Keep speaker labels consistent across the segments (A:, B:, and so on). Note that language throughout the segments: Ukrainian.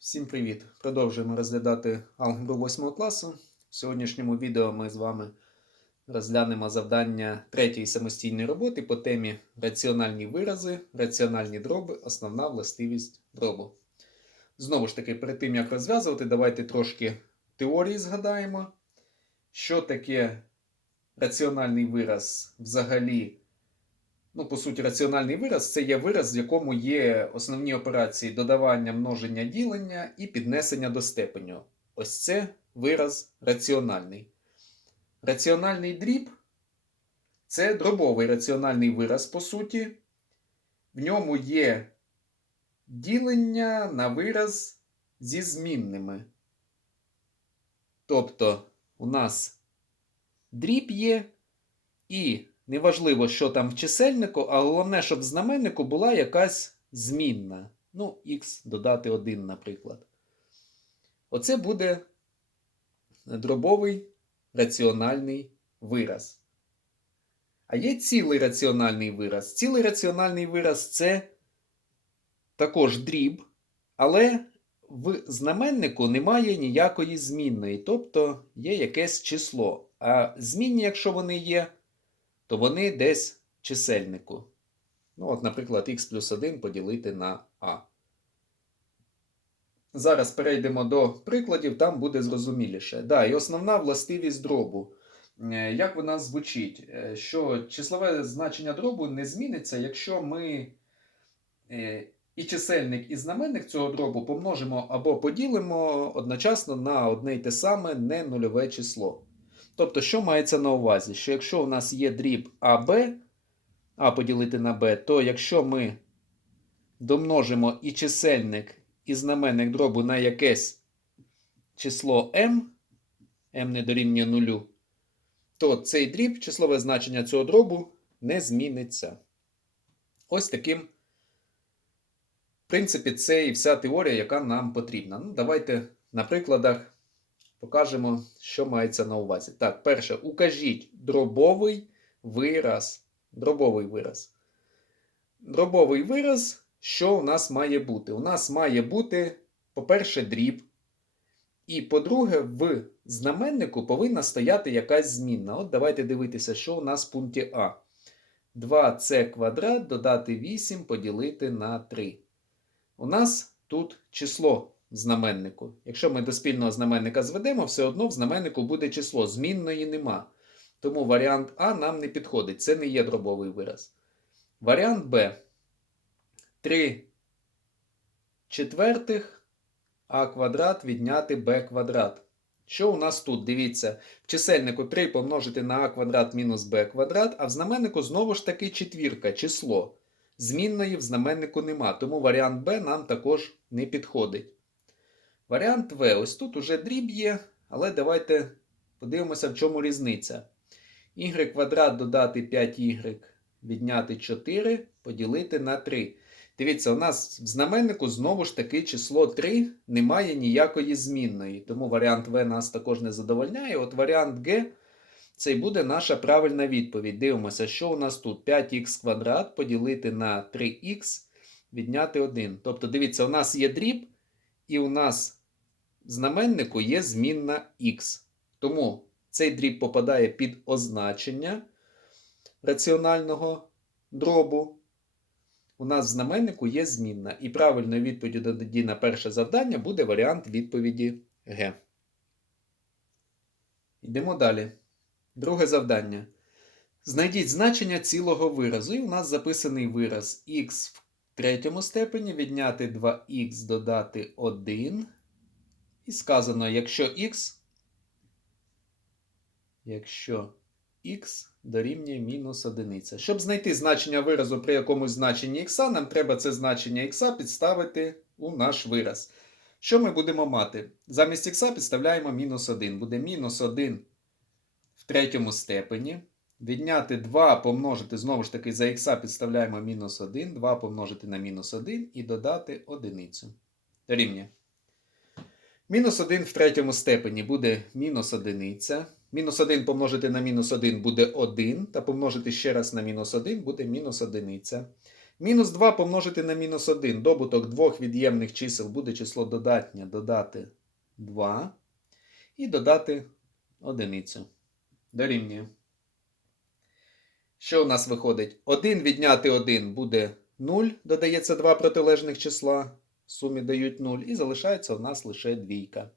A: Всім привіт! Продовжуємо розглядати алгебру 8 класу. В сьогоднішньому відео ми з вами розглянемо завдання третьої самостійної роботи по темі раціональні вирази, раціональні дроби, основна властивість дробу. Знову ж таки, перед тим як розв'язувати, давайте трошки теорії згадаємо, що таке раціональний вираз взагалі. Ну, по суті, раціональний вираз це є вираз, в якому є основні операції додавання, множення, ділення і піднесення до степеню. Ось це вираз раціональний. Раціональний дріб це дробовий раціональний вираз, по суті. В ньому є ділення на вираз зі змінними. Тобто, у нас дріб є і Неважливо, що там в чисельнику, а головне, щоб в знаменнику була якась змінна. Ну, х додати 1, наприклад. Оце буде дробовий раціональний вираз. А є цілий раціональний вираз. Цілий раціональний вираз це також дріб, але в знаменнику немає ніякої змінної, тобто є якесь число. А змінні, якщо вони є, то вони десь чисельнику. Ну, от, наприклад, х плюс 1 поділити на а. Зараз перейдемо до прикладів, там буде зрозуміліше. Да, І основна властивість дробу. Е, Як вона звучить? Е, Що числове значення дробу не зміниться, якщо ми е, і чисельник, і знаменник цього дробу помножимо або поділимо одночасно на одне й те саме не нульове число. Тобто, що мається на увазі? Що якщо у нас є дріб АБ, А поділити на Б, то якщо ми домножимо і чисельник, і знаменник дробу на якесь число m, m не дорівнює нулю, то цей дріб, числове значення цього дробу не зміниться. Ось таким, в принципі, це і вся теорія, яка нам потрібна. Ну, Давайте на прикладах покажемо, що мається на увазі. Так, перше, укажіть дробовий вираз. Дробовий вираз. Дробовий вираз, що у нас має бути? У нас має бути, по-перше, дріб. І по-друге, в знаменнику повинна стояти якась змінна. От давайте дивитися, що у нас в пункті А. 2c квадрат додати 8 поділити на 3. У нас тут число знаменнику. Якщо ми до спільного знаменника зведемо, все одно в знаменнику буде число. Змінної нема. Тому варіант А нам не підходить. Це не є дробовий вираз. Варіант Б. 3 четвертих А квадрат відняти Б квадрат. Що у нас тут? Дивіться, в чисельнику 3 помножити на А квадрат мінус Б квадрат, а в знаменнику знову ж таки четвірка, число. Змінної в знаменнику нема, тому варіант Б нам також не підходить. Варіант В. Ось тут уже дріб є, але давайте подивимося, в чому різниця. Y квадрат додати 5y відняти 4 поділити на 3. Дивіться, у нас в знаменнику знову ж таки число 3 немає ніякої змінної. Тому варіант В нас також не задовольняє. От варіант Г це і буде наша правильна відповідь. Дивимося, що у нас тут 5х квадрат поділити на 3х відняти 1. Тобто, дивіться, у нас є дріб, і у нас знаменнику є змінна х. Тому цей дріб попадає під означення раціонального дробу. У нас в знаменнику є змінна. І правильною відповіддю на перше завдання буде варіант відповіді Г. Йдемо далі. Друге завдання. Знайдіть значення цілого виразу. І у нас записаний вираз х в третьому степені відняти 2х додати 1. І сказано, якщо х, якщо х дорівнює мінус одиниця. Щоб знайти значення виразу при якомусь значенні х, нам треба це значення х підставити у наш вираз. Що ми будемо мати? Замість х підставляємо мінус 1. Буде мінус 1 в третьому степені. Відняти 2 помножити, знову ж таки, за х підставляємо мінус 1, 2 помножити на мінус 1 і додати одиницю. Рівня. Мінус 1 в третьому степені буде мінус одиниця. Мінус 1 помножити на мінус 1 буде 1, та помножити ще раз на мінус 1 буде мінус одиниця. Мінус 2 помножити на мінус 1. Добуток двох від'ємних чисел буде число додатнє додати 2 і додати одиницю. Дорівнює. Що у нас виходить? 1 відняти 1 буде 0, додається два протилежних числа, сумі дають 0, і залишається у нас лише двійка.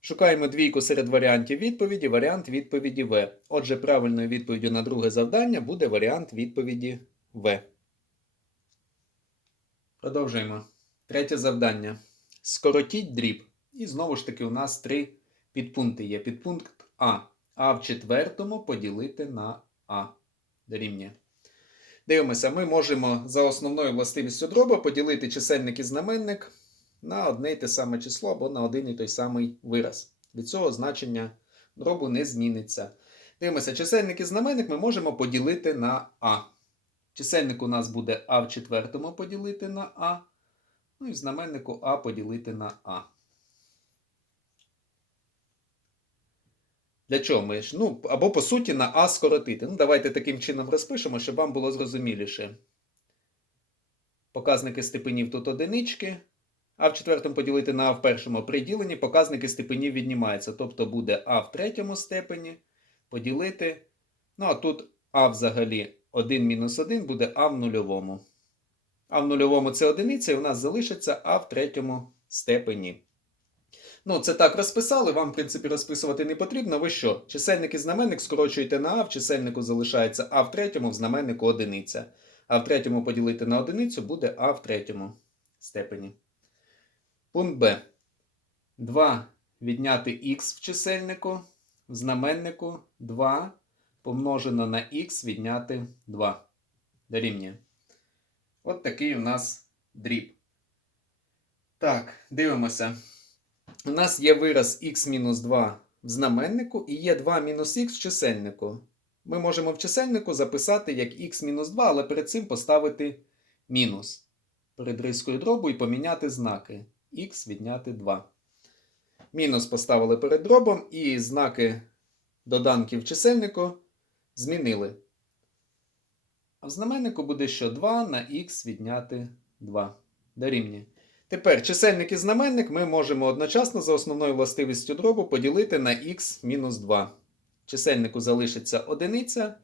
A: Шукаємо двійку серед варіантів відповіді, варіант відповіді В. Отже, правильною відповіддю на друге завдання буде варіант відповіді В. Продовжуємо. Третє завдання. Скоротіть дріб. І знову ж таки у нас три підпункти є. Підпункт А. А в четвертому поділити на А. Дорівнює. Дивимося, ми можемо за основною властивістю дроба поділити чисельник і знаменник на одне й те саме число або на один і той самий вираз. Від цього значення дробу не зміниться. Дивимося, чисельник і знаменник ми можемо поділити на А. Чисельник у нас буде А в четвертому поділити на А. Ну і в знаменнику А поділити на А. Для чого ми ж? Ну, або по суті на А скоротити. Ну, давайте таким чином розпишемо, щоб вам було зрозуміліше. Показники степенів тут одинички. А в четвертому поділити на А в першому при діленні показники степенів віднімаються. Тобто буде А в третьому степені поділити. Ну, а тут А взагалі 1 мінус 1 буде А в нульовому. А в нульовому це одиниця, і у нас залишиться А в третьому степені. Ну, це так розписали, вам, в принципі, розписувати не потрібно. Ви що? Чисельник і знаменник скорочуєте на А, в чисельнику залишається А в третьому, в знаменнику одиниця. А в третьому поділити на одиницю буде А в третьому степені. Пункт Б. 2 відняти х в чисельнику, в знаменнику 2 помножено на х відняти 2. Дорівнює. От такий у нас дріб. Так, дивимося. У нас є вираз х-2 в знаменнику і є 2 мінус х в чисельнику. Ми можемо в чисельнику записати як х-2, але перед цим поставити мінус перед рискою дробу і поміняти знаки. х відняти 2. Мінус поставили перед дробом і знаки доданків чисельнику змінили. А в знаменнику буде що 2 на х відняти 2. Дорівнює. Тепер чисельник і знаменник ми можемо одночасно за основною властивістю дробу поділити на х-2. Чисельнику залишиться одиниця,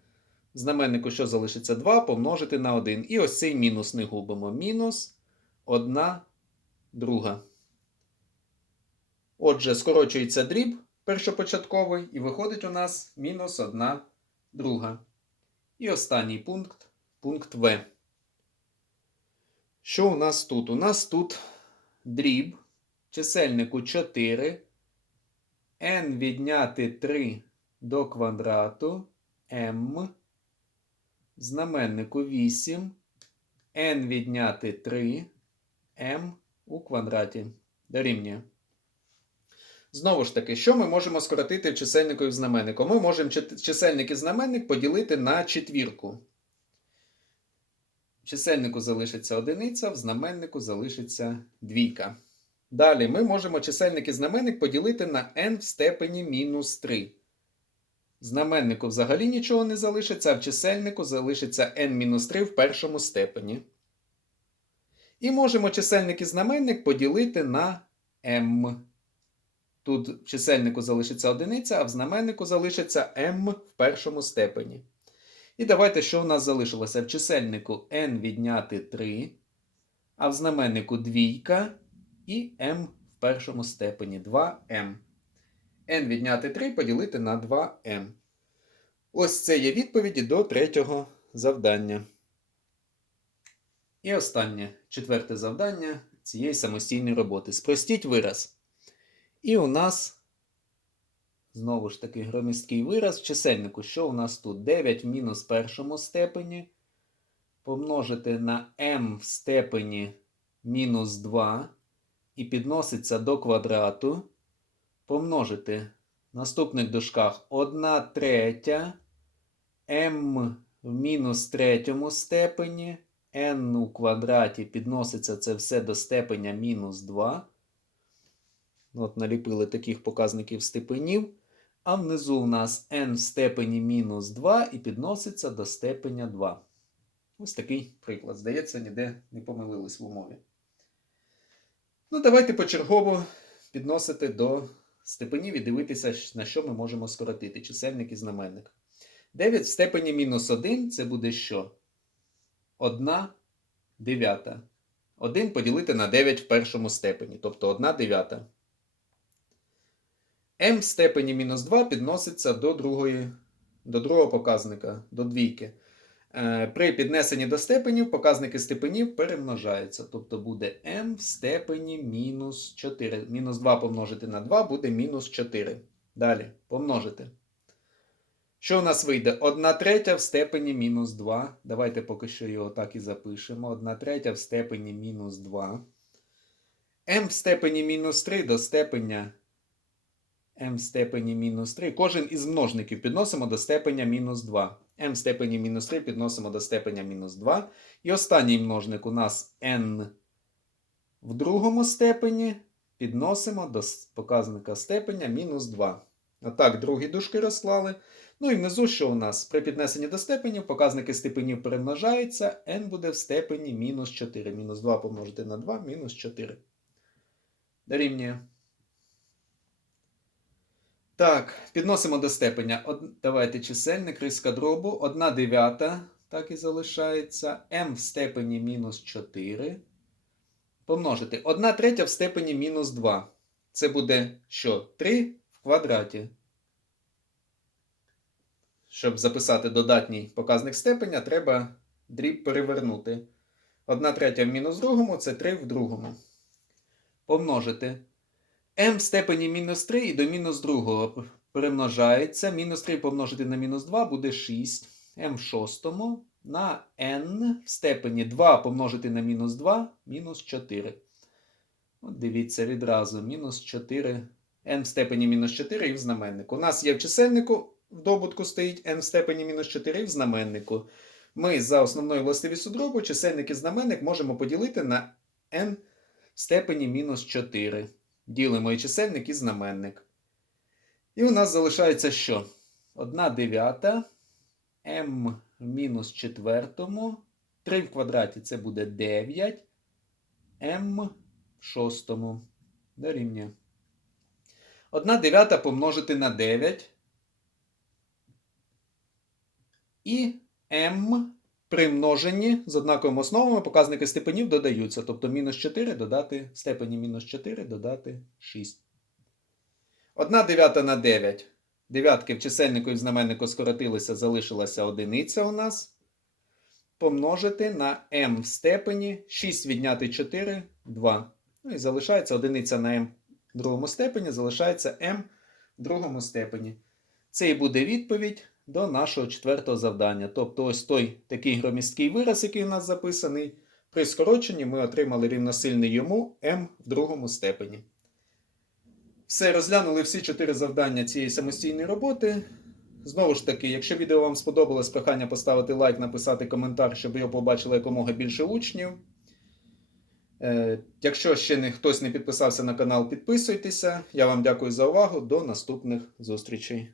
A: знаменнику що залишиться 2 помножити на 1. І ось цей мінус не губимо. Мінус 1 друга. Отже, скорочується дріб першопочатковий, і виходить у нас мінус 1 друга. І останній пункт пункт В. Що у нас тут? У нас тут дріб чисельнику 4, n відняти 3 до квадрату m, знаменнику 8, n відняти 3 m у квадраті дорівнює. Знову ж таки, що ми можемо скоротити в чисельнику і в знаменнику? Ми можемо чисельник і знаменник поділити на четвірку. В чисельнику залишиться одиниця, в знаменнику залишиться двійка. Далі ми можемо чисельник і знаменник поділити на n в степені мінус 3. В знаменнику взагалі нічого не залишиться, а в чисельнику залишиться n-3 в першому степені. І можемо чисельник і знаменник поділити на m. Тут в чисельнику залишиться одиниця, а в знаменнику залишиться m в першому степені. І давайте, що у нас залишилося? В чисельнику n відняти 3, а в знаменнику двійка і m в першому степені 2m. n відняти 3 поділити на 2m. Ось це є відповіді до третього завдання. І останнє четверте завдання цієї самостійної роботи. Спростіть вираз. І у нас. Знову ж таки, громісткий вираз в чисельнику. Що у нас тут? 9 в мінус першому степені. Помножити на m в степені мінус 2. І підноситься до квадрату. Помножити в наступних дужках 1 третя. m в мінус третьому степені. n у квадраті підноситься це все до степеня мінус 2. От наліпили таких показників степенів. А внизу у нас n в степені мінус 2 і підноситься до степеня 2. Ось такий приклад. Здається, ніде не помилились в умові. Ну, давайте почергово підносити до степенів і дивитися, на що ми можемо скоротити чисельник і знаменник. 9 в степені мінус 1 це буде що? 1 дев'ята. 1 поділити на 9 в першому степені, тобто 1 дев'ята. M в степені мінус 2 підноситься до, другої, до другого показника, до двійки. Е, При піднесенні до степенів показники степенів перемножаються. Тобто буде m в степені мінус 4. Мінус 2 помножити на 2 буде мінус 4. Далі помножити. Що у нас вийде? 1 третя в степені мінус 2. Давайте поки що його так і запишемо. 1 третя в степені мінус 2. m в степені мінус 3 до степеня m в степені мінус 3. Кожен із множників підносимо до степеня мінус 2. m в степені мінус 3 підносимо до степеня мінус 2. І останній множник у нас n в другому степені підносимо до показника степеня мінус 2. Отак, другі дужки розклали. Ну і внизу, що у нас? При піднесенні до степенів показники степенів перемножаються, n буде в степені мінус 4. Мінус 2 помножити на 2, мінус 4. Дорівнює. Так, підносимо до степеня. Од... Давайте чисельник, риска дробу. 1 дев'ята, так і залишається. m в степені мінус 4. Помножити. 1 третя в степені мінус 2. Це буде що? 3 в квадраті. Щоб записати додатній показник степеня, треба дріб перевернути. 1 третя в мінус другому це 3 в другому. Помножити. M в степені мінус 3 і до мінус другого перемножається. Мінус 3 помножити на мінус 2 буде 6. m в шостому на n в степені 2 помножити на мінус 2 мінус 4. От дивіться відразу. Мінус 4. n в степені мінус 4 і в знаменнику. У нас є в чисельнику в добутку стоїть n в степені мінус 4 і в знаменнику. Ми за основною властивістю дробу чисельник і знаменник можемо поділити на n в степені мінус 4. Ділимо і чисельник, і знаменник. І у нас залишається що? 1 дев'ята m мінус четвертому. 3 в квадраті це буде 9. m в шостому. Дорівнює. 1 дев'ята помножити на 9. І m при множенні з однаковими основами показники степенів додаються. Тобто мінус 4 додати в степені мінус 4 додати 6. 1 дев'ята на 9. Дев'ятки в чисельнику і в знаменнику скоротилися, залишилася одиниця у нас. Помножити на m в степені 6 відняти 4 2. Ну і залишається одиниця на m в другому степені, залишається m в другому степені. Це і буде відповідь до нашого четвертого завдання. Тобто, ось той такий громісткий вираз, який у нас записаний. При скороченні ми отримали рівносильний йому m в другому степені. Все, розглянули всі чотири завдання цієї самостійної роботи. Знову ж таки, якщо відео вам сподобалось, прохання поставити лайк, написати коментар, щоб його побачило якомога більше учнів. Е, Якщо ще не, хтось не підписався на канал, підписуйтеся. Я вам дякую за увагу. До наступних зустрічей.